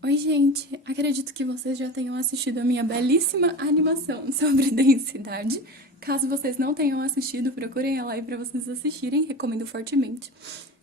Oi, gente! Acredito que vocês já tenham assistido a minha belíssima animação sobre densidade. Caso vocês não tenham assistido, procurem ela aí para vocês assistirem, recomendo fortemente.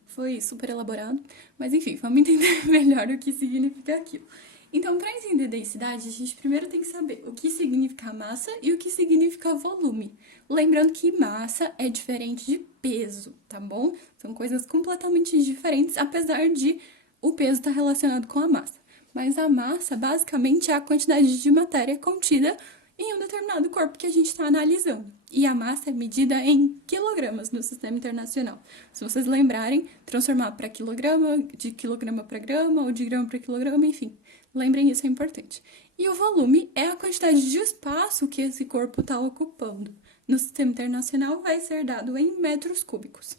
Foi super elaborado, mas enfim, vamos entender melhor o que significa aquilo. Então, para entender densidade, a gente primeiro tem que saber o que significa massa e o que significa volume. Lembrando que massa é diferente de peso, tá bom? São coisas completamente diferentes, apesar de o peso estar relacionado com a massa. Mas a massa, basicamente, é a quantidade de matéria contida em um determinado corpo que a gente está analisando. E a massa é medida em quilogramas no sistema internacional. Se vocês lembrarem, transformar para quilograma, de quilograma para grama, ou de grama para quilograma, enfim. Lembrem, isso é importante. E o volume é a quantidade de espaço que esse corpo está ocupando. No sistema internacional vai ser dado em metros cúbicos.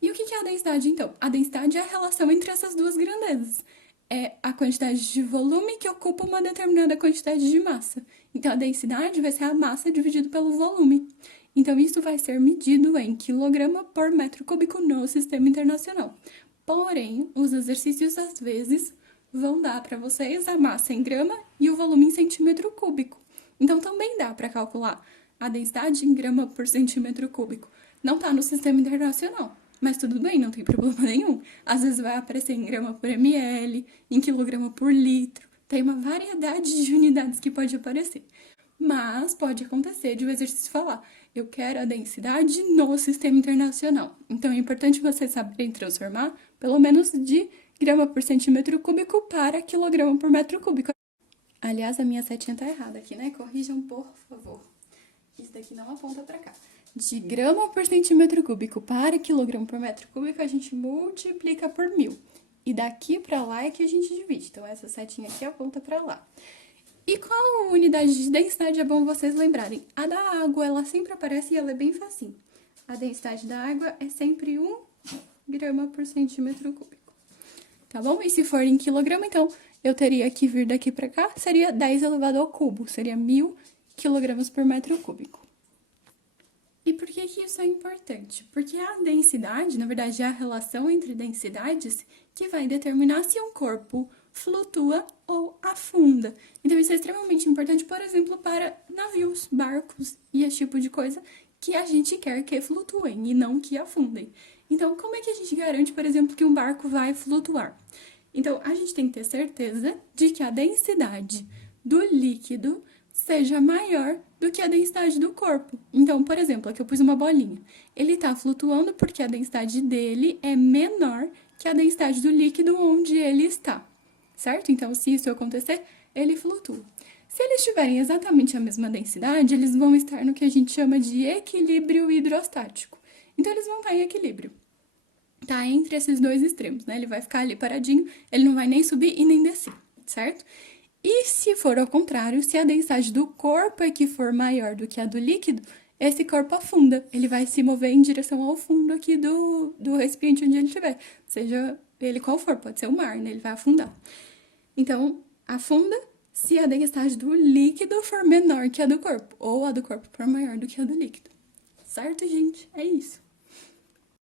E o que é a densidade, então? A densidade é a relação entre essas duas grandezas. É a quantidade de volume que ocupa uma determinada quantidade de massa. Então, a densidade vai ser a massa dividido pelo volume. Então, isso vai ser medido em quilograma por metro cúbico no sistema internacional. Porém, os exercícios, às vezes, vão dar para vocês a massa em grama e o volume em centímetro cúbico. Então, também dá para calcular a densidade em grama por centímetro cúbico. Não está no sistema internacional. Mas tudo bem, não tem problema nenhum. Às vezes vai aparecer em grama por ml, em quilograma por litro. Tem uma variedade de unidades que pode aparecer. Mas pode acontecer de o exercício falar, eu quero a densidade no sistema internacional. Então é importante vocês saberem transformar pelo menos de grama por centímetro cúbico para quilograma por metro cúbico. Aliás, a minha setinha tá errada aqui, né? Corrijam, por favor. Isso daqui não aponta para cá. De grama por centímetro cúbico para quilograma por metro cúbico, a gente multiplica por 1000. E daqui para lá é que a gente divide. Então, essa setinha aqui aponta para lá. E qual unidade de densidade é bom vocês lembrarem? A da água, ela sempre aparece e ela é bem facinho. A densidade da água é sempre 1 grama por centímetro cúbico. Tá bom? E se for em quilograma, então, eu teria que vir daqui para cá, seria 10 elevado ao cubo. Seria 1000 quilogramas por metro cúbico. E por que isso é importante? Porque a densidade, na verdade, é a relação entre densidades que vai determinar se um corpo flutua ou afunda. Então, isso é extremamente importante, por exemplo, para navios, barcos e esse tipo de coisa que a gente quer que flutuem e não que afundem. Então, como é que a gente garante, por exemplo, que um barco vai flutuar? Então, a gente tem que ter certeza de que a densidade do líquido seja maior do que a densidade do corpo. Então, por exemplo, aqui eu pus uma bolinha. Ele está flutuando porque a densidade dele é menor que a densidade do líquido onde ele está, certo? Então, se isso acontecer, ele flutua. Se eles tiverem exatamente a mesma densidade, eles vão estar no que a gente chama de equilíbrio hidrostático. Então, eles vão estar em equilíbrio. Tá entre esses dois extremos, né? Ele vai ficar ali paradinho, ele não vai nem subir e nem descer, certo? E se for ao contrário, se a densidade do corpo é que for maior do que a do líquido, esse corpo afunda. Ele vai se mover em direção ao fundo aqui do recipiente onde ele estiver. Seja ele qual for, pode ser o mar, né? Ele vai afundar. Então, afunda se a densidade do líquido for menor que a do corpo, ou a do corpo for maior do que a do líquido. Certo, gente? É isso.